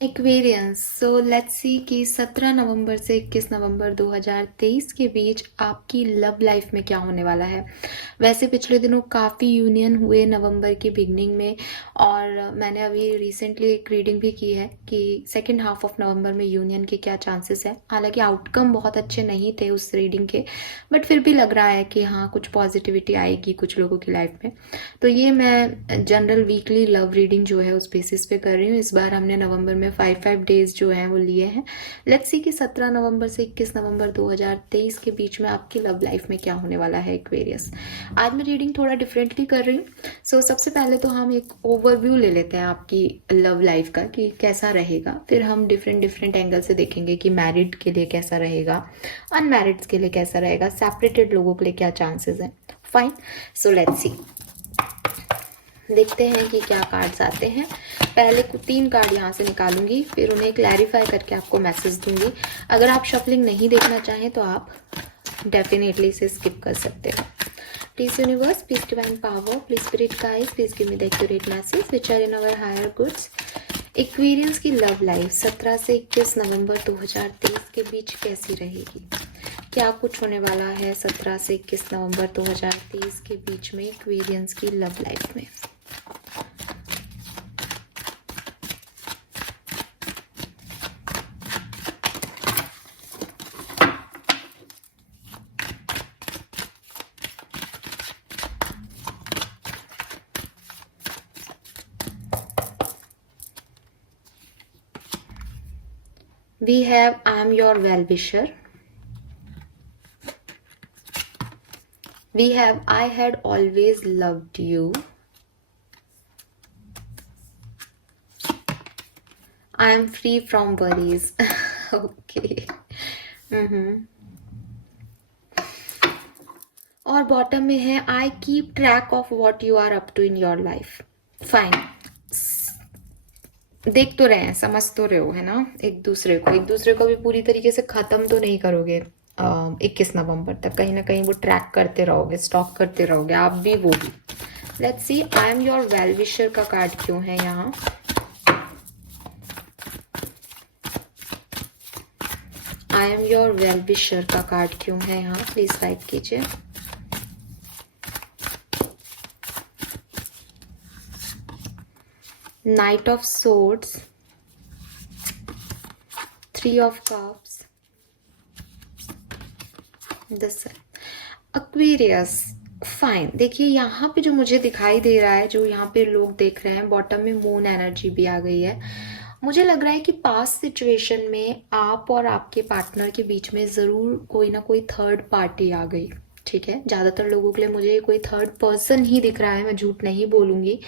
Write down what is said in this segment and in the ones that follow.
Aquarians. So let's see कि 17 नवंबर से 21 नवंबर 2023 के बीच आपकी लव लाइफ में क्या होने वाला है। वैसे पिछले दिनों काफ़ी यूनियन हुए नवंबर की बिगनिंग में, और मैंने अभी रिसेंटली एक रीडिंग भी की है कि सेकेंड हाफ ऑफ नवंबर में यूनियन के क्या चांसेस है। हालांकि आउटकम बहुत अच्छे नहीं थे उस रीडिंग के, बट फिर भी लग रहा है कि हाँ, कुछ पॉजिटिविटी आएगी कुछ लोगों की लाइफ में। तो ये मैं जनरल वीकली लव रीडिंग जो है उस बेसिस पे कर रही हूँ। इस बार हमने नवंबर में 5 डेज जो हैं वो लिए हैं। लेट्स सी कि 17 नवंबर से 21 नवंबर 2023 के बीच में आपकी लव लाइफ में क्या होने वाला है एक्वेरियस। आज मैं रीडिंग थोड़ा डिफरेंटली कर रही हूँ। सो सबसे पहले तो हम एक ओवरव्यू ले लेते हैं आपकी लव लाइफ का कि कैसा रहेगा, फिर हम डिफरेंट डिफरेंट एंगल से देखेंगे कि मैरिड के लिए कैसा रहेगा, अनमैरिड के लिए कैसा रहेगा, सेपरेटेड लोगों के लिए क्या चांसेस हैं। फाइन, सो लेट्स सी, देखते हैं कि क्या कार्ड्स आते हैं। पहले 3 कार्ड यहाँ से निकालूंगी, फिर उन्हें क्लैरिफाई करके आपको मैसेज दूंगी। अगर आप शफलिंग नहीं देखना चाहें तो आप डेफिनेटली इसे स्किप कर सकते हो। Please universe, please divine power, please spirit guides, please give me the accurate message which are in our higher goods. Aquarians की लव लाइफ 17 से 21 नवंबर 2023 के बीच कैसी रहेगी? क्या कुछ होने वाला है 17 से 21 नवंबर 2023 के बीच में एक्वेरियंस की लव लाइफ में? We have I am your well-wisher. We have I had always loved you. I am free from worries. Okay. और बॉटम में है I keep track of what you are up to in your life. Fine. देख तो रहे हैं, समझ तो रहे हो, है ना? एक दूसरे को भी पूरी तरीके से खत्म तो नहीं करोगे 21 नवंबर तक। कहीं ना कहीं वो ट्रैक करते रहोगे, स्टॉक करते रहोगे, आप भी वो भी। Let's see, I am your well wisher का कार्ड क्यों है यहाँ? I am your well wisher का कार्ड क्यों है यहाँ? प्लीज गाइड कीजिए। Knight of Swords, 3 of Cups, the Sun, Aquarius। Fine, देखिए यहाँ पे जो मुझे दिखाई दे रहा है, जो यहाँ पे लोग देख रहे हैं, बॉटम में मून एनर्जी भी आ गई है। मुझे लग रहा है कि पास्ट सिचुएशन में आप और आपके पार्टनर के बीच में ज़रूर कोई ना कोई थर्ड पार्टी आ गई। ठीक है, ज़्यादातर लोगों के लिए मुझे कोई थर्ड पर्सन ही दिख रहा है, मैं झूठ नहीं बोलूँगी,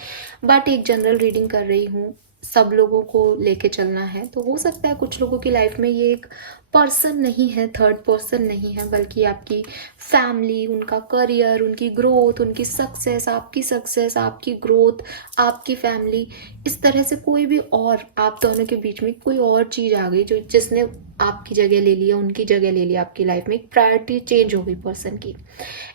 बट एक जनरल रीडिंग कर रही हूँ, सब लोगों को लेके चलना है। तो हो सकता है कुछ लोगों की लाइफ में ये एक पर्सन नहीं है, थर्ड पर्सन नहीं है, बल्कि आपकी फैमिली, उनका करियर, उनकी ग्रोथ, उनकी सक्सेस, आपकी ग्रोथ, आपकी फैमिली, इस तरह से कोई भी और आप दोनों के बीच में कोई और चीज़ आ गई जो जिसने आपकी जगह ले लिया, उनकी जगह ले लिया आपकी लाइफ में। एक प्रायोरिटी चेंज हो गई पर्सन की।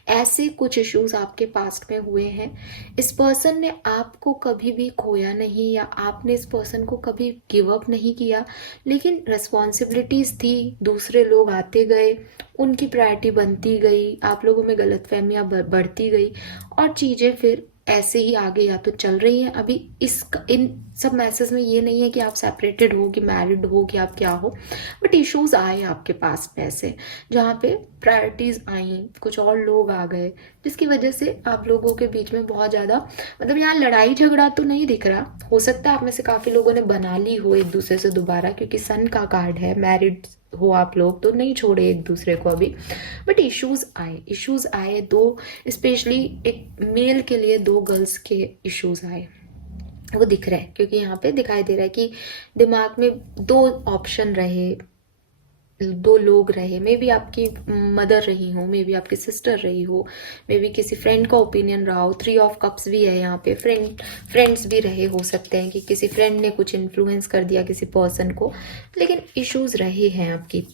ऐसे कुछ इश्यूज आपके पास्ट में हुए हैं। इस पर्सन ने आपको कभी भी खोया नहीं, या आपने इस पर्सन को कभी गिव अप नहीं किया, लेकिन रिस्पॉन्सिबिलिटीज थी, दूसरे लोग आते गए, उनकी प्रायोरिटी बनती गई, आप लोगों में गलतफहमियां बढ़ती गई, और चीज़ें फिर ऐसे ही आगे या तो चल रही हैं। अभी इन सब मैसेज में ये नहीं है कि आप सेपरेटेड हो, कि मैरिड हो, कि आप क्या हो, बट इश्यूज आए आपके पास में ऐसे, जहाँ पे प्रायोरिटीज आई, कुछ और लोग आ गए, जिसकी वजह से आप लोगों के बीच में बहुत ज़्यादा, मतलब यहाँ लड़ाई झगड़ा तो नहीं दिख रहा। हो सकता है आप में से काफ़ी लोगों ने बना ली हो एक दूसरे से दोबारा, क्योंकि सन का कार्ड है, मैरिड हो आप लोग तो नहीं छोड़े एक दूसरे को अभी, बट इश्यूज आए दो, स्पेशली एक मेल के लिए 2 गर्ल्स के इश्यूज आए, वो दिख रहा है, क्योंकि यहाँ पे दिखाई दे रहा है कि दिमाग में 2 ऑप्शन रहे, 2 लोग रहे। मे बी आपकी मदर रही हो, मे बी आपकी सिस्टर रही हो, मे बी किसी फ्रेंड का ओपिनियन रहा हो। 3 ऑफ कप्स भी है यहाँ पे, फ्रेंड्स भी रहे हो सकते हैं, कि किसी फ्रेंड ने कुछ इन्फ्लुएंस कर दिया किसी पर्सन को, लेकिन इश्यूज रहे हैं आपकी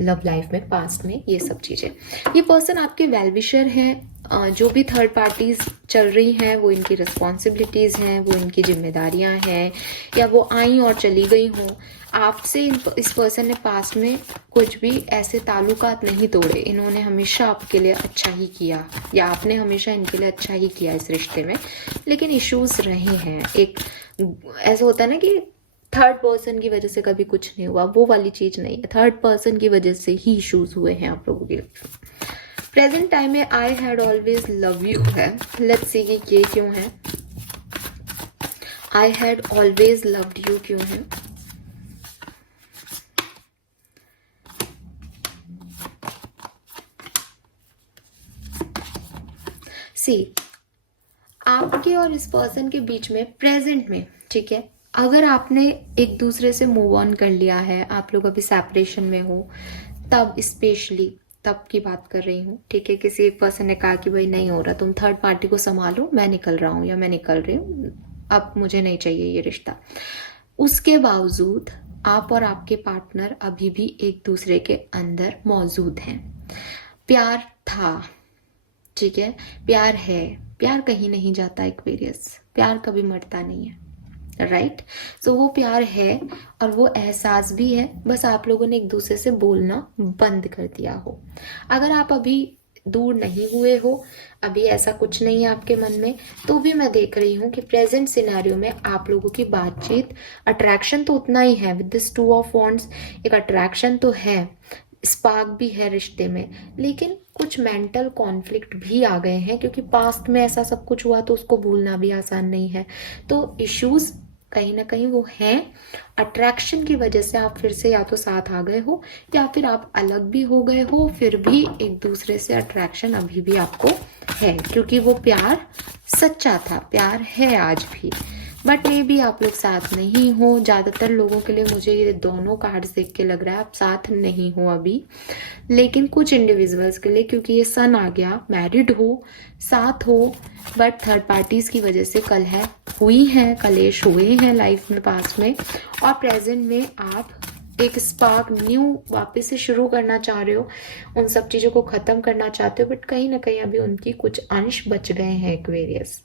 लव लाइफ में पास्ट में। ये सब चीज़ें, ये पर्सन आपके वेल विशर हैं, जो भी थर्ड पार्टीज चल रही हैं वो इनकी रिस्पॉन्सिबिलिटीज़ हैं, वो इनकी जिम्मेदारियां हैं, या वो आई और चली गई हों। आपसे इस पर्सन ने पास में कुछ भी ऐसे ताल्लुकात नहीं तोड़े, इन्होंने हमेशा आपके लिए अच्छा ही किया, या आपने हमेशा इनके लिए अच्छा ही किया इस रिश्ते में। लेकिन इश्यूज रहे हैं, एक ऐसा होता है ना कि थर्ड पर्सन की वजह से कभी कुछ नहीं हुआ, वो वाली चीज नहीं है। थर्ड पर्सन की वजह से ही इश्यूज हुए हैं आप लोगों के। प्रेजेंट टाइम में I had always love you है। लेट्स सी कि ये क्यों है। I had always loved you क्यों है। सी, आपके और इस पर्सन के बीच में प्रेजेंट में, ठीक है, अगर आपने एक दूसरे से मूव ऑन कर लिया है, आप लोग अभी सेपरेशन में हो, तब स्पेशली तब की बात कर रही हूँ, ठीक है। किसी एक पर्सन ने कहा कि भाई नहीं हो रहा, तुम थर्ड पार्टी को संभालो, मैं निकल रहा हूँ या मैं निकल रही हूँ, अब मुझे नहीं चाहिए ये रिश्ता। उसके बावजूद आप और आपके पार्टनर अभी भी एक दूसरे के अंदर मौजूद हैं। प्यार था, ठीक है, प्यार है, प्यार कहीं नहीं जाता एक्वेरियस, प्यार कभी मरता नहीं है, राइट। सो वो प्यार है और वो एहसास भी है, बस आप लोगों ने एक दूसरे से बोलना बंद कर दिया हो। अगर आप अभी दूर नहीं हुए हो, अभी ऐसा कुछ नहीं है आपके मन में, तो भी मैं देख रही हूँ कि प्रेजेंट सिनेरियो में आप लोगों की बातचीत, अट्रैक्शन तो उतना ही है with this two of wands, एक अट्रैक्शन तो है, स्पार्क भी है रिश्ते में, लेकिन कुछ मेंटल कॉन्फ्लिक्ट भी आ गए हैं, क्योंकि पास्ट में ऐसा सब कुछ हुआ तो उसको भूलना भी आसान नहीं है। तो इश्यूज कहीं ना कहीं वो हैं। अट्रैक्शन की वजह से आप फिर से या तो साथ आ गए हो, या फिर आप अलग भी हो गए हो, फिर भी एक दूसरे से अट्रैक्शन अभी भी आपको है, क्योंकि वो प्यार सच्चा था, प्यार है आज भी। बट मे बी आप लोग साथ नहीं हो। ज़्यादातर लोगों के लिए मुझे ये दोनों कार्ड्स देख के लग रहा है आप साथ नहीं हो अभी, लेकिन कुछ इंडिविजुअल्स के लिए, क्योंकि ये सन आ गया, मैरिड हो, साथ हो, बट थर्ड पार्टीज की वजह से कलह हुई है, कलेश हुए हैं लाइफ में पास में, और प्रेजेंट में आप एक स्पार्क न्यू वापस से शुरू करना चाह रहे हो, उन सब चीज़ों को ख़त्म करना चाहते हो, बट कहीं ना कहीं अभी उनकी कुछ अंश बच गए हैं Aquarius.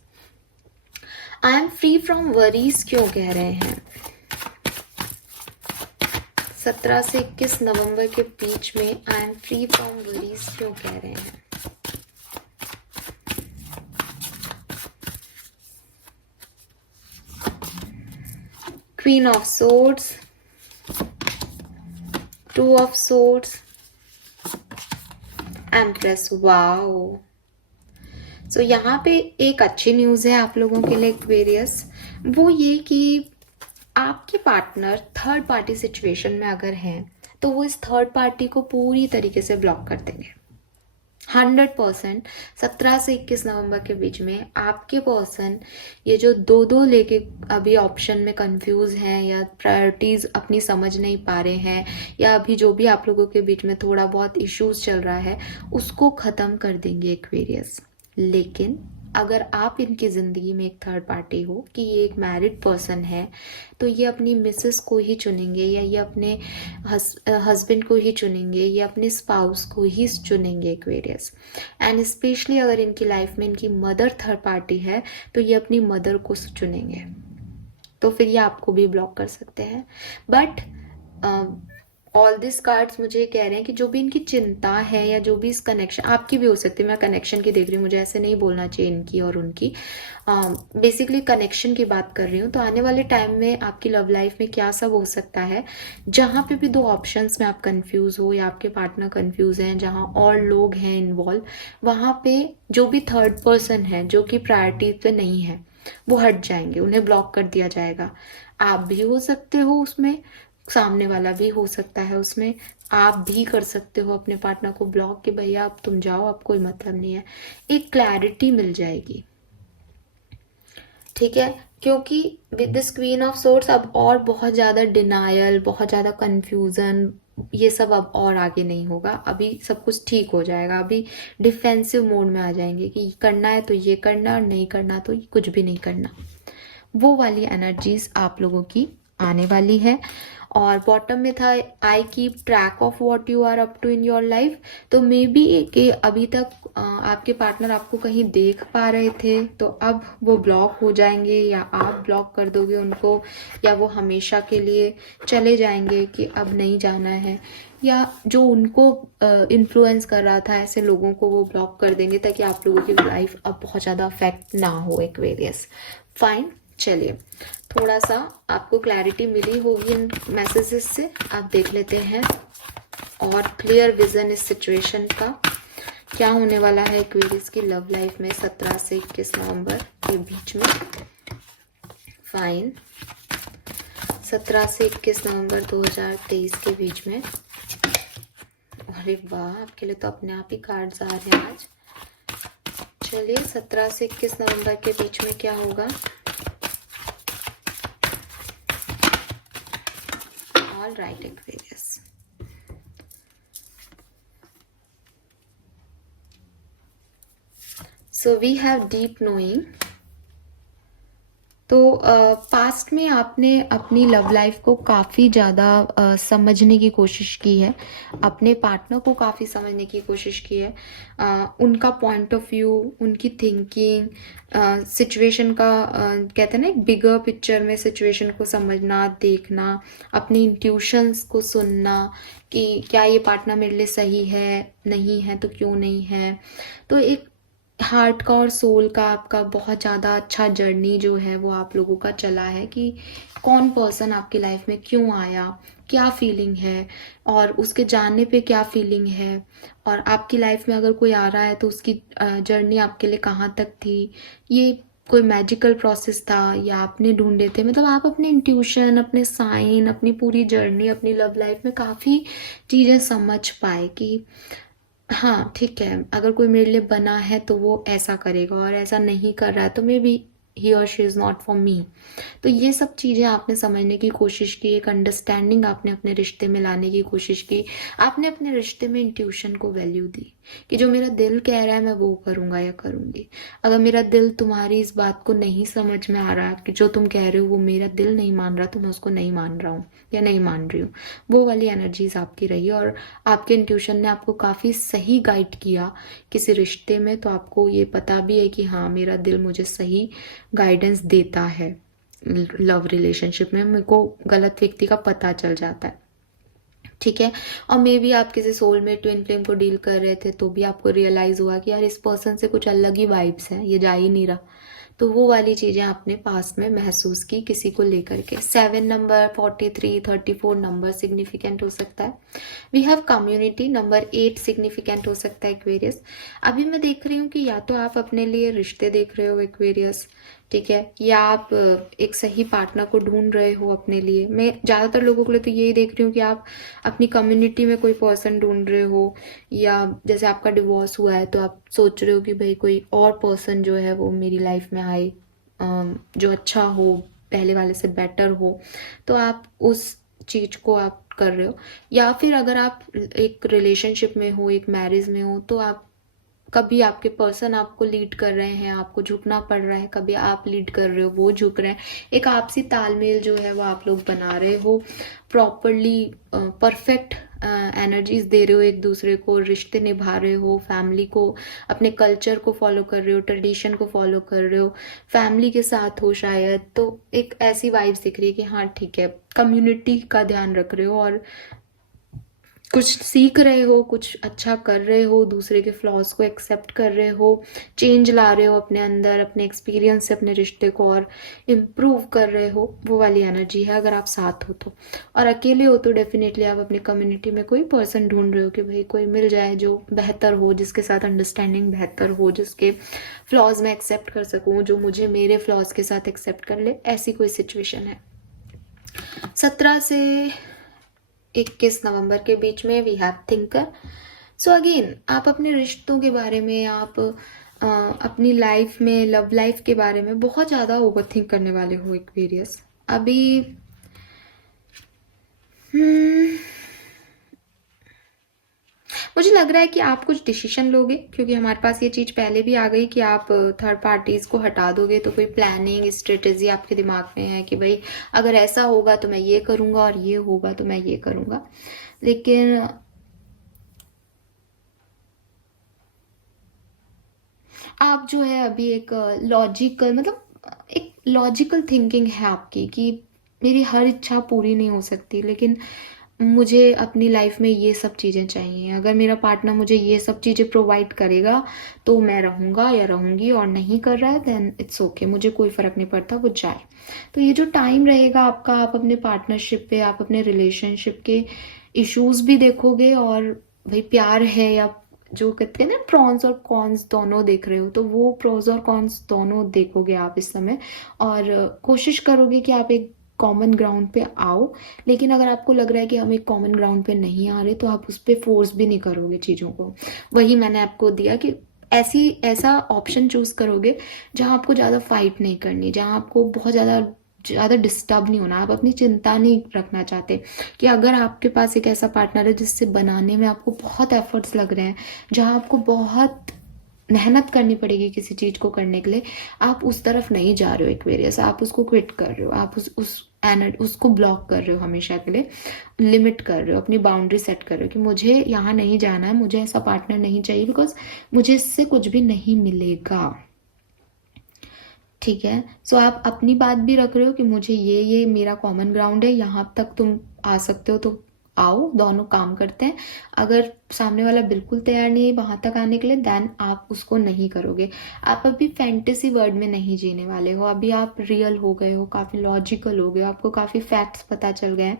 I am free from worries क्यों कह रहे हैं? 17 से 21 नवंबर के बीच में I am free from worries क्यों कह रहे हैं? Queen of swords, two of swords, empress. Wow. So यहाँ पे एक अच्छी न्यूज़ है आप लोगों के लिए एक्वेरियस, वो ये कि आपके पार्टनर थर्ड पार्टी सिचुएशन में अगर हैं तो वो इस थर्ड पार्टी को पूरी तरीके से ब्लॉक कर देंगे 100%। 17 से 21 नवंबर के बीच में आपके पर्सन ये जो दो लेके अभी ऑप्शन में कंफ्यूज हैं, या प्रायोरिटीज अपनी समझ नहीं पा रहे हैं, या अभी जो भी आप लोगों के बीच में थोड़ा बहुत इश्यूज चल रहा है, उसको खत्म कर देंगे एक्वेरियस। लेकिन अगर आप इनकी ज़िंदगी में एक थर्ड पार्टी हो, कि ये एक मैरिड पर्सन है, तो ये अपनी मिसेस को ही चुनेंगे, या ये अपने हस्बैंड को ही चुनेंगे, या अपने स्पाउस को ही चुनेंगे एक्वेरियस। एंड स्पेशली अगर इनकी लाइफ में इनकी मदर थर्ड पार्टी है, तो ये अपनी मदर को चुनेंगे, तो फिर ये आपको भी ब्लॉक कर सकते हैं। बट ऑल दिस कार्ड्स मुझे कह रहे हैं कि जो भी इनकी चिंता है, या जो भी इस कनेक्शन, आपकी भी हो सकती है, मैं कनेक्शन की देख रही हूँ, मुझे ऐसे नहीं बोलना चाहिए इनकी और उनकी, बेसिकली कनेक्शन की बात कर रही हूँ। तो आने वाले टाइम में आपकी लव लाइफ में क्या सब हो सकता है, जहाँ पे भी दो ऑप्शंस में आप कंफ्यूज हो, या आपके पार्टनर कंफ्यूज हैं, जहाँ और लोग हैं इन्वॉल्व, वहाँ पे जो भी थर्ड पर्सन है जो कि प्रायोरिटी पे नहीं है, वो हट जाएंगे, उन्हें ब्लॉक कर दिया जाएगा। आप भी हो सकते हो उसमें, सामने वाला भी हो सकता है उसमें, आप भी कर सकते हो अपने पार्टनर को ब्लॉक, कि भैया अब तुम जाओ, अब कोई मतलब नहीं है। एक क्लैरिटी मिल जाएगी, ठीक है, क्योंकि with this queen of swords अब और बहुत ज़्यादा डिनायल, बहुत ज़्यादा कंफ्यूजन, ये सब अब और आगे नहीं होगा, अभी सब कुछ ठीक हो जाएगा। अभी डिफेंसिव मोड में आ जाएंगे कि करना है तो ये करना, और नहीं करना तो कुछ भी नहीं करना। वो वाली एनर्जीज आप लोगों की आने वाली है। और बॉटम में था I keep track of what you are up to in your life. तो मे बी कि अभी तक आपके पार्टनर आपको कहीं देख पा रहे थे, तो अब वो ब्लॉक हो जाएंगे या आप ब्लॉक कर दोगे उनको, या वो हमेशा के लिए चले जाएंगे कि अब नहीं जाना है, या जो उनको इन्फ्लुएंस कर रहा था ऐसे लोगों को वो ब्लॉक कर देंगे ताकि आप लोगों की लाइफ अब बहुत ज़्यादा अफेक्ट ना हो एक्वेरियस। फाइन, चलिए थोड़ा सा आपको क्लैरिटी मिली होगी इन मैसेजेस से, आप देख लेते हैं और क्लियर विजन इस सिचुएशन का क्या होने वाला है एक्वेरियस की लव लाइफ में 17 से 21 नवंबर के बीच में। फाइन, 17 से 21 नवंबर 2023 के बीच में। अरे वाह, आपके लिए तो अपने आप ही कार्ड्स आ रहे हैं आज। चलिए 17 से 21 नवंबर के बीच में क्या होगा। All right Aquarius, so we have deep knowing. तो पास्ट में आपने अपनी लव लाइफ को काफ़ी ज़्यादा समझने की कोशिश की है, अपने पार्टनर को काफ़ी समझने की कोशिश की है, उनका पॉइंट ऑफ व्यू, उनकी थिंकिंग, सिचुएशन का कहते हैं ना एक बिगर पिक्चर में सिचुएशन को समझना, देखना, अपनी इंट्यूशंस को सुनना कि क्या ये पार्टनर मेरे लिए सही है, नहीं है तो क्यों नहीं है। तो एक हार्ट का और सोल का आपका बहुत ज़्यादा अच्छा जर्नी जो है वो आप लोगों का चला है कि कौन पर्सन आपकी लाइफ में क्यों आया, क्या फीलिंग है, और उसके जाने पे क्या फीलिंग है, और आपकी लाइफ में अगर कोई आ रहा है तो उसकी जर्नी आपके लिए कहाँ तक थी, ये कोई मैजिकल प्रोसेस था या आपने ढूंढे थे। मतलब आप अपने इंट्यूशन, अपने साइन, अपनी पूरी जर्नी, अपनी लव लाइफ में काफ़ी चीज़ें समझ पाए कि हाँ ठीक है, अगर कोई मेरे लिए बना है तो वो ऐसा करेगा, और ऐसा नहीं कर रहा है तो मे बी ही और she is not for me. तो ये सब चीज़ें आपने समझने की कोशिश की, एक अंडरस्टैंडिंग आपने अपने रिश्ते में लाने की कोशिश की, आपने अपने रिश्ते में इंट्यूशन को वैल्यू दी कि जो मेरा दिल कह रहा है मैं वो करूँगा या करूँगी। अगर मेरा दिल तुम्हारी इस बात को नहीं समझ में आ रहा कि जो तुम कह रहे हो वो मेरा दिल नहीं मान रहा, तो मैं उसको नहीं मान रहा हूँ या नहीं मान रही हूँ। वो वाली एनर्जीज आपकी रही, और आपके इंट्यूशन ने आपको काफ़ी सही गाइड किया किसी रिश्ते में, तो आपको ये पता भी है कि हाँ मेरा दिल मुझे सही गाइडेंस देता है। लव रिलेशनशिप में मेरे को गलत व्यक्ति का पता चल जाता है, ठीक है। और मे बी आप किसी सोलमेट ट्विन फ्लेम को डील कर रहे थे तो भी आपको रियलाइज हुआ कि यार इस पर्सन से कुछ अलग ही वाइब्स हैं, ये जा ही नहीं रहा। तो वो वाली चीज़ें आपने पास में महसूस की किसी को लेकर के। 7 नंबर, 43, 34 नंबर सिग्निफिकेंट हो सकता है। We have community, number 8 significant हो सकता है एक्वेरियस। अभी मैं देख रही हूँ कि या तो आप अपने लिए रिश्ते देख रहे हो एक्वेरियस, ठीक है, या आप एक सही पार्टनर को ढूंढ रहे हो अपने लिए। मैं ज़्यादातर लोगों के लिए तो यही देख रही हूँ कि आप अपनी कम्युनिटी में कोई पर्सन ढूंढ रहे हो, या जैसे आपका डिवोर्स हुआ है तो आप सोच रहे हो कि भाई कोई और पर्सन जो है वो मेरी लाइफ में आए, जो अच्छा हो, पहले वाले से बेटर हो, तो आप उस चीज़ को आप कर रहे हो। या फिर अगर आप एक रिलेशनशिप में हो, एक मैरिज में हो, तो आप कभी आपके पर्सन आपको लीड कर रहे हैं, आपको झुकना पड़ रहा है, कभी आप लीड कर रहे हो, वो झुक रहे हैं। एक आपसी तालमेल जो है वो आप लोग बना रहे हो, प्रॉपरली परफेक्ट एनर्जीज दे रहे हो एक दूसरे को, रिश्ते निभा रहे हो, फैमिली को, अपने कल्चर को फॉलो कर रहे हो, ट्रेडिशन को फॉलो कर रहे हो, फैमिली के साथ हो शायद। तो एक ऐसी वाइब्स दिख रही है कि हाँ ठीक है, कम्युनिटी का ध्यान रख रहे हो और कुछ सीख रहे हो, कुछ अच्छा कर रहे हो, दूसरे के फ्लॉज को एक्सेप्ट कर रहे हो, चेंज ला रहे हो अपने अंदर, अपने एक्सपीरियंस से अपने रिश्ते को और इम्प्रूव कर रहे हो। वो वाली एनर्जी है अगर आप साथ हो तो। और अकेले हो तो डेफिनेटली आप अपनी कम्युनिटी में कोई पर्सन ढूंढ रहे हो कि भाई कोई मिल जाए जो बेहतर हो, जिसके साथ अंडरस्टैंडिंग बेहतर हो, जिसके फ्लॉज में एक्सेप्ट कर सकूँ, जो मुझे मेरे फ्लॉज के साथ एक्सेप्ट कर ले, ऐसी कोई सिचुएशन है। 17 से 21 नवंबर के बीच में we have thinker. So again आप अपने रिश्तों के बारे में, आप अपनी लाइफ में, लव लाइफ के बारे में बहुत ज़्यादा ओवर थिंक करने वाले हो एक्वेरियस। अभी मुझे लग रहा है कि आप कुछ डिसीजन लोगे, क्योंकि हमारे पास ये चीज़ पहले भी आ गई कि आप थर्ड पार्टीज को हटा दोगे, तो कोई प्लानिंग स्ट्रेटेजी आपके दिमाग में है कि भाई अगर ऐसा होगा तो मैं ये करूँगा और ये होगा तो मैं ये करूँगा। लेकिन आप जो है अभी एक लॉजिकल, मतलब एक लॉजिकल थिंकिंग है आपकी कि मेरी हर इच्छा पूरी नहीं हो सकती, लेकिन मुझे अपनी लाइफ में ये सब चीज़ें चाहिए। अगर मेरा पार्टनर मुझे ये सब चीज़ें प्रोवाइड करेगा तो मैं रहूँगा या रहूँगी, और नहीं कर रहा है देन इट्स ओके, मुझे कोई फ़र्क नहीं पड़ता, वो जाए। तो ये जो टाइम रहेगा आपका, आप अपने पार्टनरशिप पे, आप अपने रिलेशनशिप के इश्यूज भी देखोगे, और भाई प्यार है या जो कहते हैं ना प्रॉन्स और कॉन्स दोनों देख रहे हो, तो वो प्रोज और कॉन्स दोनों देखोगे आप इस समय, और कोशिश करोगे कि आप एक कॉमन ग्राउंड पे आओ। लेकिन अगर आपको लग रहा है कि हम एक कॉमन ग्राउंड पे नहीं आ रहे, तो आप उस पर फोर्स भी नहीं करोगे चीज़ों को। वही मैंने आपको दिया कि ऐसा ऑप्शन चूज करोगे जहाँ आपको ज़्यादा फाइट नहीं करनी, जहाँ आपको बहुत ज़्यादा डिस्टर्ब नहीं होना, आप अपनी चिंता नहीं रखना चाहते। कि अगर आपके पास एक ऐसा पार्टनर है जिससे बनाने में आपको बहुत एफर्ट्स लग रहे हैं, जहाँ आपको बहुत मेहनत करनी पड़ेगी किसी चीज़ को करने के लिए, आप उस तरफ नहीं जा रहे हो एक्वेरियस, आप उसको क्विट कर रहे हो, आप उसको ब्लॉक कर रहे हो हमेशा के लिए, लिमिट कर रहे हो, अपनी बाउंड्री सेट कर रहे हो कि मुझे यहाँ नहीं जाना है, मुझे ऐसा पार्टनर नहीं चाहिए, बिकॉज मुझे इससे कुछ भी नहीं मिलेगा। ठीक है, सो आप अपनी बात भी रख रहे हो कि मुझे ये मेरा कॉमन ग्राउंड है, यहाँ तक तुम आ सकते हो तो आओ, दोनों काम करते हैं। अगर सामने वाला बिल्कुल तैयार नहीं है वहां तक आने के लिए, देन आप उसको नहीं करोगे। आप अभी फैंटेसी वर्ल्ड में नहीं जीने वाले हो, अभी आप रियल हो गए हो, काफ़ी लॉजिकल हो गए हो, आपको काफ़ी फैक्ट्स पता चल गए हैं,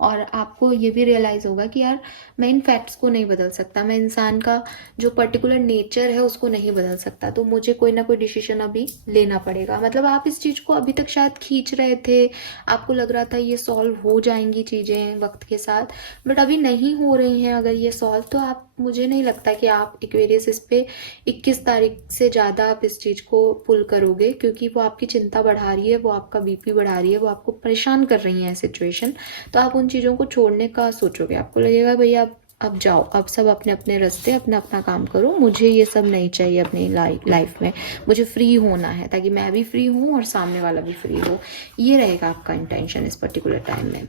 और आपको ये भी रियलाइज़ होगा कि यार मैं इन फैक्ट्स को नहीं बदल सकता, मैं इंसान का जो पर्टिकुलर नेचर है उसको नहीं बदल सकता, तो मुझे कोई ना कोई डिसीजन अभी लेना पड़ेगा। मतलब आप इस चीज़ को अभी तक शायद खींच रहे थे, आपको लग रहा था ये सॉल्व हो जाएंगी चीज़ें वक्त के साथ, बट अभी नहीं हो रही हैं अगर ये सॉल्व, तो आप, मुझे नहीं लगता कि आप एक्वेरियस इस पे 21 तारीख से ज़्यादा आप इस चीज़ को पुल करोगे, क्योंकि वो आपकी चिंता बढ़ा रही है, वो आपका बीपी बढ़ा रही है, वो आपको परेशान कर रही है सिचुएशन। तो आप उन चीज़ों को छोड़ने का सोचोगे, आपको लगेगा भैया अब जाओ, अब सब अपने अपने रास्ते, अपना अपना काम करो, मुझे ये सब नहीं चाहिए अपनी लाइफ में, मुझे फ्री होना है ताकि मैं भी फ्री हूँ और सामने वाला भी फ्री हो। ये रहेगा आपका इंटेंशन इस पर्टिकुलर टाइम में,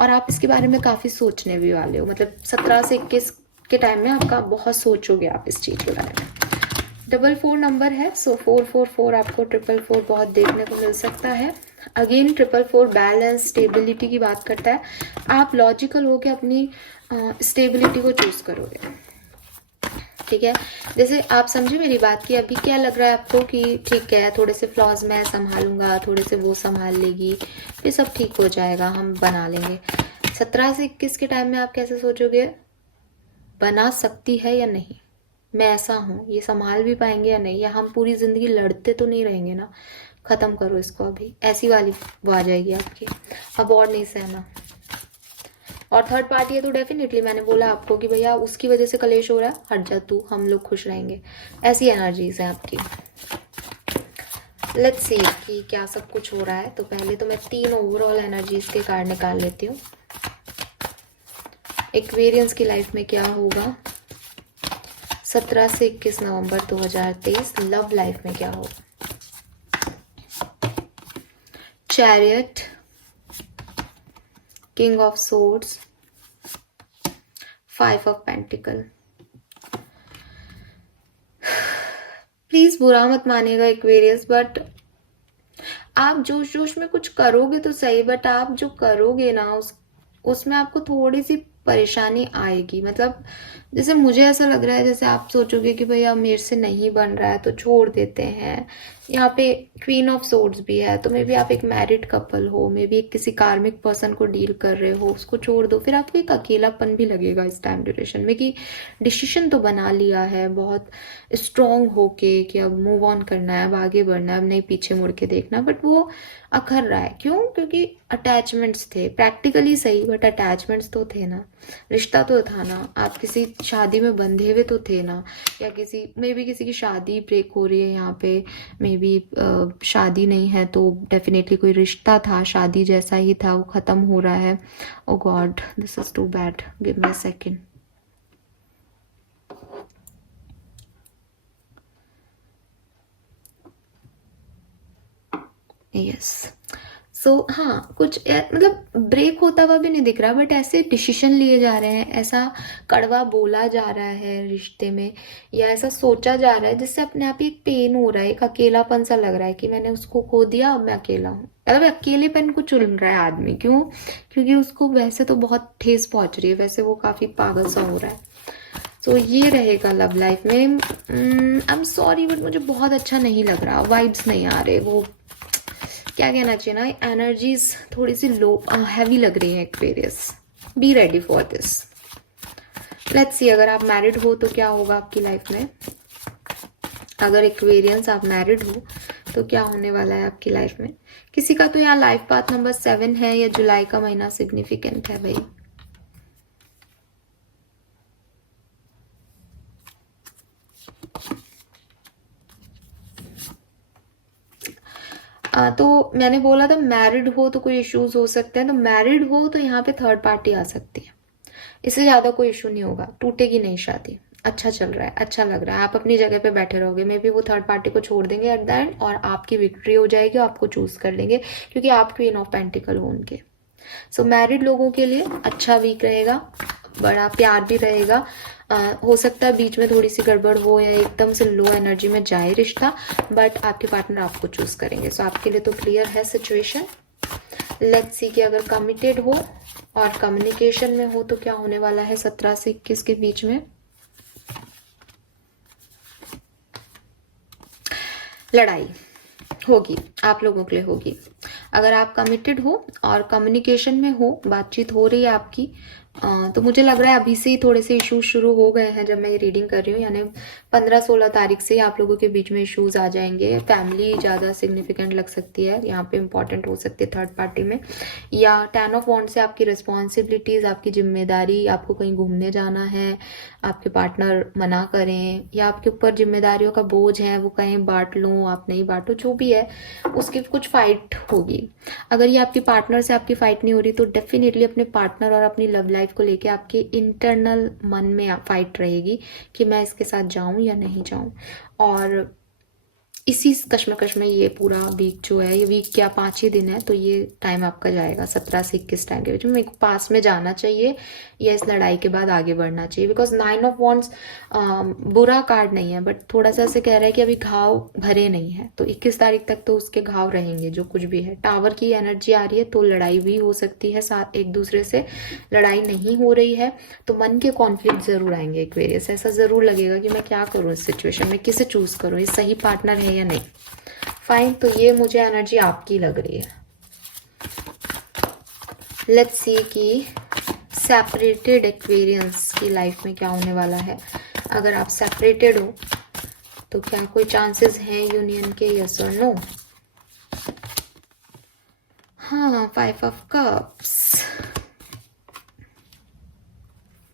और आप इसके बारे में काफ़ी सोचने भी वाले हो। मतलब 17 से 21 के टाइम में आपका बहुत सोचोगे आप इस चीज़ के बारे में। 44 नंबर है, सो 444 आपको 444 बहुत देखने को मिल सकता है। अगेन 444 बैलेंस स्टेबिलिटी की बात करता है। आप लॉजिकल होकर अपनी स्टेबिलिटी को चूज करोगे। ठीक है, जैसे आप समझे मेरी बात की, अभी क्या लग रहा है आपको कि ठीक है थोड़े से फ्लॉज मैं संभालूंगा, थोड़े से वो संभाल लेगी, फिर सब ठीक हो जाएगा, हम बना लेंगे। 17 से 21 के टाइम में आप कैसे सोचोगे, बना सकती है या नहीं, मैं ऐसा हूँ, ये संभाल भी पाएंगे या नहीं, या हम पूरी जिंदगी लड़ते तो नहीं रहेंगे ना, खत्म करो इसको अभी, ऐसी वाली वो आ जाएगी आपकी, अब और नहीं सहना। और थर्ड पार्टी है तो डेफिनेटली मैंने बोला आपको कि भैया उसकी वजह से कलेश हो रहा है, हट जा तू, हम लोग खुश रहेंगे, ऐसी एनर्जीज है आपकी। लेट्स सी कि क्या सब कुछ हो रहा है। तो पहले तो मैं 3 ओवरऑल एनर्जीज के कार्ड निकाल लेती हूँ। एक्वेरियंस की लाइफ में क्या होगा 17 से 21 नवंबर 2023, लव लाइफ में क्या होगा। Chariot, king of swords, 5 of pentacle. Please बुरा मत मानिएगा एक्वेरियस, बट आप जोश जोश में कुछ करोगे तो सही, बट आप जो करोगे ना उसमें आपको थोड़ी सी परेशानी आएगी। मतलब जैसे मुझे ऐसा लग रहा है जैसे आप सोचोगे कि भैया मेरे से नहीं बन रहा है तो छोड़ देते हैं। यहाँ पे क्वीन ऑफ सोर्ड्स भी है, तो मे बी आप एक मैरिड कपल हो, मे बी एक किसी कार्मिक पर्सन को डील कर रहे हो, उसको छोड़ दो, फिर आपको एक अकेलापन भी लगेगा इस टाइम ड्यूरेशन में कि डिसीजन तो बना लिया है बहुत स्ट्रॉन्ग होके कि अब मूव ऑन करना है, अब आगे बढ़ना है, अब नहीं पीछे मुड़ के देखना, बट वो अखर रहा है। क्यों? क्योंकि अटैचमेंट्स थे, प्रैक्टिकली सही बट अटैचमेंट्स तो थे ना, रिश्ता तो था ना, आप किसी शादी में बंधे हुए तो थे ना, या किसी मे बी किसी की शादी ब्रेक हो रही है यहाँ पे, मे बी शादी नहीं है तो डेफिनेटली कोई रिश्ता था, शादी जैसा ही था, वो खत्म हो रहा है। Oh God, this is too bad, give me a second. Yes. So हाँ, कुछ मतलब ब्रेक होता हुआ भी नहीं दिख रहा, बट ऐसे डिसीजन लिए जा रहे हैं, ऐसा कड़वा बोला जा रहा है रिश्ते में, या ऐसा सोचा जा रहा है जिससे अपने आप ही एक पेन हो रहा है, एक अकेलापन सा लग रहा है कि मैंने उसको खो दिया, अब मैं अकेला हूँ। मतलब अकेलेपन को चुन रहा है आदमी, क्यों? क्योंकि उसको वैसे तो बहुत ठेस पहुंच रही है, वैसे वो काफी पागल सा हो रहा है। तो ये रहेगा लव लाइफ में। आई एम सॉरी बट मुझे बहुत अच्छा नहीं लग रहा, वाइब्स नहीं आ रहे, वो क्या कहना चाहिए ना, एनर्जीज थोड़ी सी लो हैवी लग रही है Aquarius. Be ready for this. Let's see, अगर आप मैरिड हो तो क्या होगा आपकी लाइफ में। अगर एक्वेरियंस आप मैरिड हो तो क्या होने वाला है आपकी लाइफ में। किसी का तो यहाँ लाइफ पाथ नंबर 7 है, या जुलाई का महीना सिग्निफिकेंट है भाई। तो मैंने बोला था मैरिड हो तो कोई इश्यूज हो सकते हैं, तो मैरिड हो तो यहाँ पे थर्ड पार्टी आ सकती है। इससे ज्यादा कोई इशू नहीं होगा, टूटेगी नहीं शादी, अच्छा चल रहा है, अच्छा लग रहा है, आप अपनी जगह पे बैठे रहोगे। मे बी वो थर्ड पार्टी को छोड़ देंगे एट द एंड, और आपकी विक्ट्री हो जाएगी, आपको चूज कर लेंगे, क्योंकि आप क्वीन ऑफ पेंटिकल हो उनके। सो मैरिड लोगों के लिए अच्छा वीक रहेगा, बड़ा प्यार भी रहेगा। हो सकता है बीच में थोड़ी सी गड़बड़ हो, या एकदम से लो एनर्जी में जाए रिश्ता, बट आपके पार्टनर आपको चूज करेंगे। सो आपके लिए तो क्लियर है सिचुएशन। लेट्स सी कि अगर कमिटेड हो और कम्युनिकेशन में हो तो क्या होने वाला है 17 से 21 के बीच में। लड़ाई होगी, आप लोगों के लिए होगी। अगर आप कमिटेड हो और कम्युनिकेशन में हो, बातचीत हो रही है आपकी, तो मुझे लग रहा है अभी से ही थोड़े से इश्यूज शुरू हो गए हैं जब मैं ये रीडिंग कर रही हूँ, यानी 15-16 तारीख से ही आप लोगों के बीच में इश्यूज आ जाएंगे। फैमिली ज़्यादा सिग्निफिकेंट लग सकती है यहाँ पे, इंपॉर्टेंट हो सकती है थर्ड पार्टी में। या 10 ऑफ वॉन्ड से आपकी रिस्पॉन्सिबिलिटीज़, आपकी जिम्मेदारी, आपको कहीं घूमने जाना है, आपके पार्टनर मना करें, या आपके ऊपर जिम्मेदारियों का बोझ है, वो कहीं बांट लो, आप नहीं बांटो, जो भी है उसकी कुछ फाइट होगी। अगर ये आपके पार्टनर से आपकी फाइट नहीं हो रही तो डेफिनेटली अपने पार्टनर और अपनी लव लाइफ को लेके आपके इंटरनल मन में फाइट रहेगी कि मैं इसके साथ जाऊं या नहीं जाऊं। और इसी कश्मकश में ये पूरा वीक जो है, ये वीक क्या 5 ही दिन है, तो ये टाइम आपका जाएगा 17 से 21 टाइम के बीच में। मेरे को पास में जाना चाहिए या इस लड़ाई के बाद आगे बढ़ना चाहिए, बिकॉज 9 ऑफ वॉन्ड्स बुरा कार्ड नहीं है, बट थोड़ा सा ऐसे कह रहा है कि अभी घाव भरे नहीं है, तो 21 तारीख तक तो उसके घाव रहेंगे जो कुछ भी है। टावर की एनर्जी आ रही है, तो लड़ाई भी हो सकती है, साथ एक दूसरे से लड़ाई नहीं हो रही है तो मन के कॉन्फ्लिक्ट जरूर आएंगे एक्वेरियस। ऐसा जरूर लगेगा कि मैं क्या करूँ इस सिचुएशन में, किसे चूज करूँ, ये सही पार्टनर है या नहीं। फाइन, तो ये मुझे एनर्जी आपकी लग रही है। लेट्स सी कि सेपरेटेड एक्वेरियंस की लाइफ में क्या होने वाला है। अगर आप सेपरेटेड हो तो क्या कोई चांसेस हैं यूनियन के, यस और नो। हाँ, 5 ऑफ कप्स।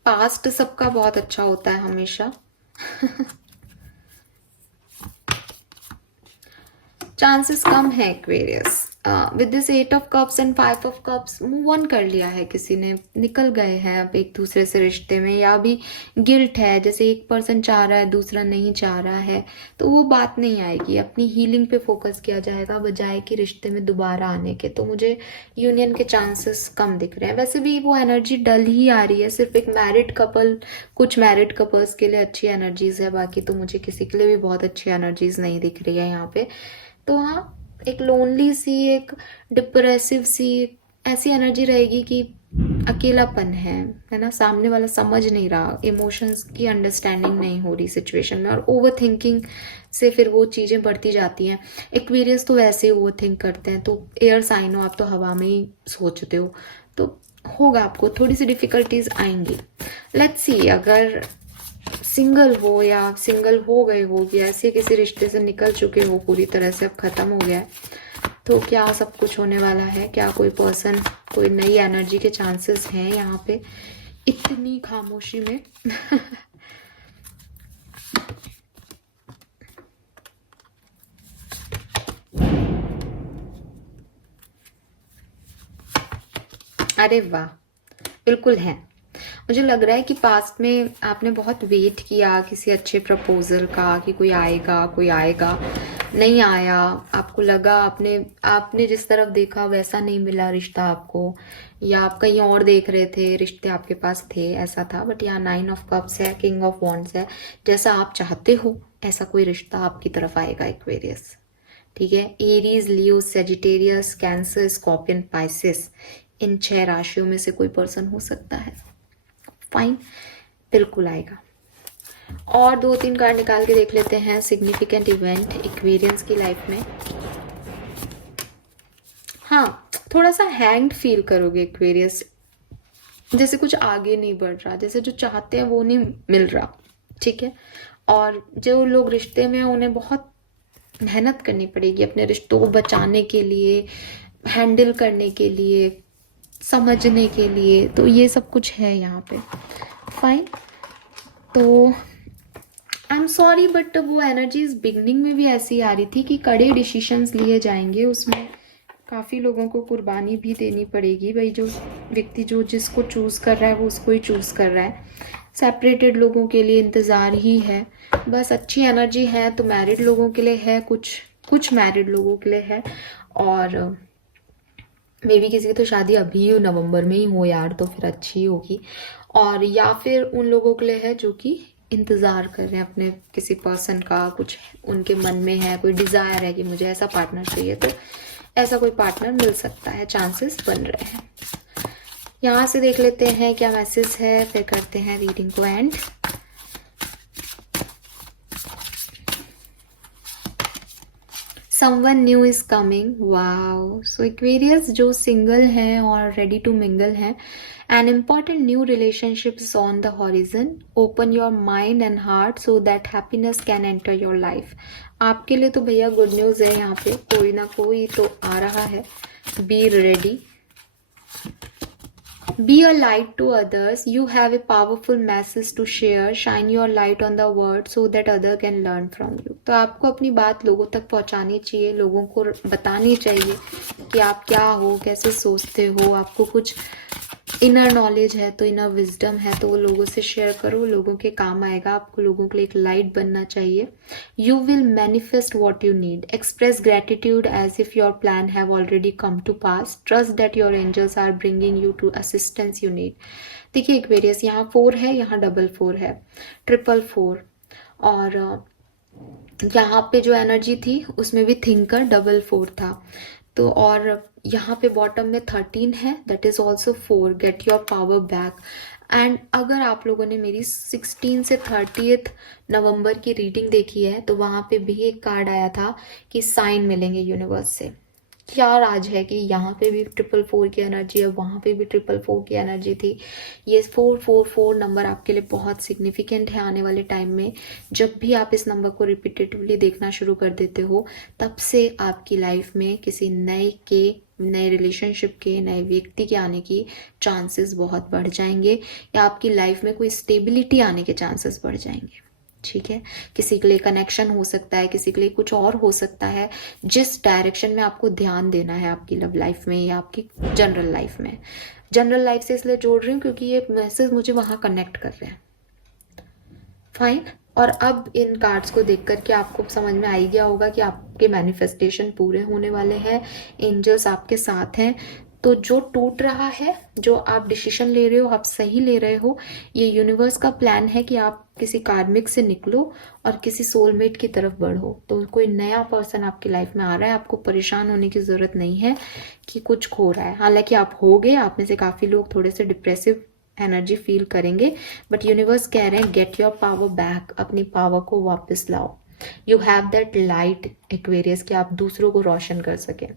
पास्ट सबका बहुत अच्छा होता है हमेशा। चांसेस कम है Aquarius. With this 8 of cups and 5 of cups, move on कर लिया है किसी ने, निकल गए हैं अब एक दूसरे से रिश्ते में, या अभी गिल्ट है, जैसे एक पर्सन चाह रहा है दूसरा नहीं चाह रहा है, तो वो बात नहीं आएगी। अपनी हीलिंग पे फोकस किया जाएगा बजाय कि रिश्ते में दोबारा आने के। तो मुझे यूनियन के चांसेस कम दिख रहे हैं। वैसे भी वो एनर्जी डल ही आ रही है, सिर्फ एक मैरिड कपल, कुछ मैरिड कपल्स के लिए अच्छी एनर्जीज है, बाकी तो मुझे किसी के लिए भी बहुत अच्छी एनर्जीज नहीं दिख रही है यहाँ पे। तो हाँ, एक लोनली सी, एक डिप्रेसिव सी ऐसी एनर्जी रहेगी कि अकेलापन है ना, सामने वाला समझ नहीं रहा, इमोशंस की अंडरस्टैंडिंग नहीं हो रही सिचुएशन में, और ओवर थिंकिंग से फिर वो चीज़ें बढ़ती जाती हैं। एक्वेरियस तो वैसे ही ओवर थिंक करते हैं, तो एयर साइन हो आप तो हवा में ही सोचते हो, तो होगा आपको थोड़ी सी डिफिकल्टीज आएंगी। लेट्स सी, अगर सिंगल हो या सिंगल हो गए हो, या ऐसे किसी रिश्ते से निकल चुके हो पूरी तरह से, अब खत्म हो गया है, तो क्या सब कुछ होने वाला है, क्या कोई पर्सन, कोई नई एनर्जी के चांसेस हैं यहाँ पे इतनी खामोशी में। अरे वाह, बिल्कुल है। मुझे लग रहा है कि पास्ट में आपने बहुत वेट किया किसी अच्छे प्रपोजल का कि कोई आएगा कोई आएगा, नहीं आया। आपको लगा आपने आपने जिस तरफ देखा वैसा नहीं मिला रिश्ता आपको, या आप कहीं और देख रहे थे, रिश्ते आपके पास थे, ऐसा था। बट यहाँ 9 ऑफ कप्स है, किंग ऑफ वॉन्ड्स है। जैसा आप चाहते हो ऐसा कोई रिश्ता आपकी तरफ आएगा एक्वेरियस। ठीक है, एरीज, लियो, सेजिटेरियस, कैंसर, स्कॉर्पियन, पाइसिस, इन 6 राशियों में से कोई पर्सन हो सकता है। फाइन, बिल्कुल आएगा। और 2-3 कार्ड निकाल के देख लेते हैं सिग्निफिकेंट इवेंट एक्वेरियंस की लाइफ में। हाँ, थोड़ा सा हैंग्ड फील करोगे एक्वेरियस, जैसे कुछ आगे नहीं बढ़ रहा, जैसे जो चाहते हैं वो नहीं मिल रहा। ठीक है, और जो लोग रिश्ते में हैं उन्हें बहुत मेहनत करनी पड़ेगी अपने रिश्तों को बचाने के लिए, हैंडल करने के लिए, समझने के लिए। तो ये सब कुछ है यहाँ पे। फाइन, तो आई एम सॉरी बट वो एनर्जीज बिगनिंग में भी ऐसी आ रही थी कि कड़े डिसीशंस लिए जाएंगे, उसमें काफ़ी लोगों को कुर्बानी भी देनी पड़ेगी। भाई जो व्यक्ति जो जिसको चूज़ कर रहा है वो उसको ही चूज़ कर रहा है। सेपरेटेड लोगों के लिए इंतज़ार ही है बस। अच्छी एनर्जी है तो मैरिड लोगों के लिए है, कुछ मैरिड लोगों के लिए है, और मे बी किसी की तो शादी अभी नवंबर में ही हो यार, तो फिर अच्छी होगी। और या फिर उन लोगों के लिए है जो कि इंतज़ार कर रहे हैं अपने किसी पर्सन का, कुछ उनके मन में है, कोई डिज़ायर है कि मुझे ऐसा पार्टनर चाहिए, तो ऐसा कोई पार्टनर मिल सकता है, चांसेस बन रहे हैं। यहाँ से देख लेते हैं क्या मैसेज है, फिर करते हैं रीडिंग को and. Someone new is coming, wow. So Aquarius जो सिंगल हैं और रेडी टू मिंगल हैं, an important new relationship is on the horizon. Open your mind and heart so that happiness can enter your life. आपके लिए तो भैया good news है, यहाँ पे कोई ना कोई तो आ रहा है। Be ready, be a light to others. You have a powerful message to share. Shine your light on the world so that other can learn from you. तो आपको अपनी बात लोगों तक पहुंचानी चाहिए, लोगों को बतानी चाहिए कि आप क्या हो, कैसे सोचते हो। आपको कुछ इनर नॉलेज है तो इनर विजडम है तो वो लोगों से शेयर करो, लोगों के काम आएगा। आपको लोगों के लिए एक लाइट बनना चाहिए। You will manifest what you need. Express gratitude as if your plan have already come to pass. Trust that your angels are bringing you to assistance you need. देखिए एक्वेरियस, यहाँ 4 है, यहाँ 4 है, 444, और यहाँ पे जो एनर्जी थी उसमें भी थिंकर 4 था। तो और यहाँ पे बॉटम में 13 है, that is also 4, get your power back. And अगर आप लोगों ने मेरी 16 से 30 नवंबर की रीडिंग देखी है तो वहाँ पे भी एक कार्ड आया था कि साइन मिलेंगे यूनिवर्स से। क्या राज है कि यहाँ पे भी 444 की एनर्जी है, वहाँ पे भी 444 की एनर्जी थी। ये 444 नंबर आपके लिए बहुत सिग्निफिकेंट है आने वाले टाइम में। जब भी आप इस नंबर को रिपीटेटिवली देखना शुरू कर देते हो तब से आपकी लाइफ में किसी नए रिलेशनशिप के, नए व्यक्ति के आने की चांसेस बहुत बढ़ जाएंगे, या आपकी लाइफ में कोई स्टेबिलिटी आने के चांसेस बढ़ जाएंगे। ठीक है, किसी के लिए कनेक्शन हो सकता है, किसी के लिए कुछ और हो सकता है। जिस डायरेक्शन में आपको ध्यान देना है आपकी लव लाइफ में या आपकी जनरल लाइफ में, जनरल लाइफ से इसलिए जोड़ रही हूँ क्योंकि ये मैसेज मुझे वहां कनेक्ट कर रहे हैं। फाइन, और अब इन कार्ड्स को देख करके आपको समझ में आ ही गया होगा कि आपके मैनिफेस्टेशन पूरे होने वाले हैं, एंजल्स आपके साथ हैं। तो जो टूट रहा है, जो आप डिसीजन ले रहे हो, आप सही ले रहे हो। ये यूनिवर्स का प्लान है कि आप किसी कार्मिक से निकलो और किसी सोलमेट की तरफ बढ़ो। तो कोई नया पर्सन आपकी लाइफ में आ रहा है, आपको परेशान होने की जरूरत नहीं है कि कुछ खो रहा है। हालांकि आप हो गए, आप में से काफी लोग थोड़े से डिप्रेसिव एनर्जी फील करेंगे, बट यूनिवर्स कह रहे हैं गेट योर पावर बैक, अपनी पावर को वापस लाओ। You have that light Aquarius कि आप दूसरों को रोशन कर सकें।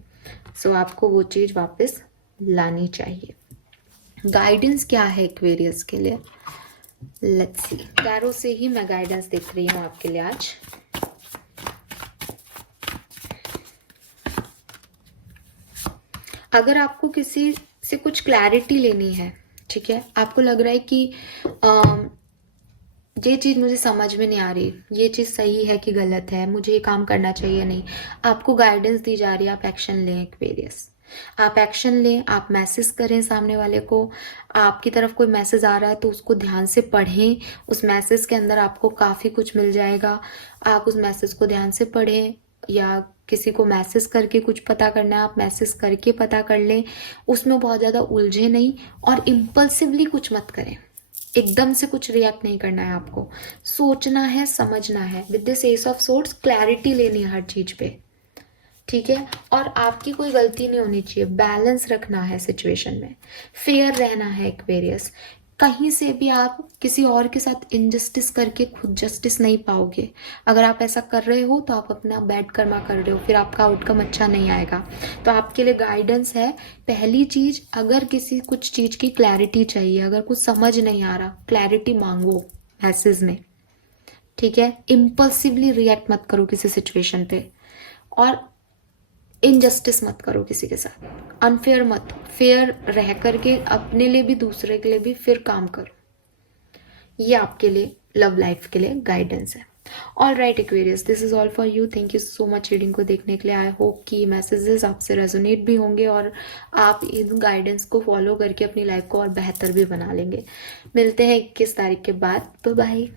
सो आपको वो चीज वापस लानी चाहिए। गाइडेंस क्या है एक्वेरियस के लिए, लेट्स सी। टैरो से ही मैं गाइडेंस देख रही हूँ आपके लिए आज। अगर आपको किसी से कुछ क्लैरिटी लेनी है, ठीक है, आपको लग रहा है कि ये चीज मुझे समझ में नहीं आ रही, ये चीज सही है कि गलत है, मुझे ये काम करना चाहिए नहीं, आपको गाइडेंस दी जा रही है, आप एक्शन लें एक्वेरियस। आप एक्शन लें, आप मैसेज करें सामने वाले को। आपकी तरफ कोई मैसेज आ रहा है तो उसको ध्यान से पढ़ें, उस मैसेज के अंदर आपको काफ़ी कुछ मिल जाएगा। आप उस मैसेज को ध्यान से पढ़ें, या किसी को मैसेज करके कुछ पता करना है, आप मैसेज करके पता कर लें। उसमें बहुत ज़्यादा उलझे नहीं, और इम्पल्सिवली कुछ मत करें। एकदम से कुछ रिएक्ट नहीं करना है आपको, सोचना है, समझना है। With this S of swords clarity लेनी है हर चीज पे, ठीक है। और आपकी कोई गलती नहीं होनी चाहिए, बैलेंस रखना है सिचुएशन में, फेयर रहना है एक्वेरियस। कहीं से भी आप किसी और के साथ इनजस्टिस करके खुद जस्टिस नहीं पाओगे। अगर आप ऐसा कर रहे हो तो आप अपना बैड कर्मा कर रहे हो, फिर आपका आउटकम अच्छा नहीं आएगा। तो आपके लिए गाइडेंस है, पहली चीज, अगर किसी कुछ चीज की क्लैरिटी चाहिए, अगर कुछ समझ नहीं आ रहा, क्लैरिटी मांगो मैसेज में, ठीक है। इम्पल्सिवली रिएक्ट मत करो किसी सिचुएशन पे, और इनजस्टिस मत करो किसी के साथ, अनफेयर मत, फेयर रह करके अपने लिए भी दूसरे के लिए भी फिर काम करो। ये आपके लिए लव लाइफ के लिए गाइडेंस है। All right Aquarius, this is all for you. Thank you so much reading को देखने के लिए। आई होप कि मैसेजेस आपसे रेजोनेट भी होंगे और आप इन गाइडेंस को फॉलो करके अपनी लाइफ को और बेहतर भी बना लेंगे। मिलते हैं 21 तारीख के बाद। Bye bye.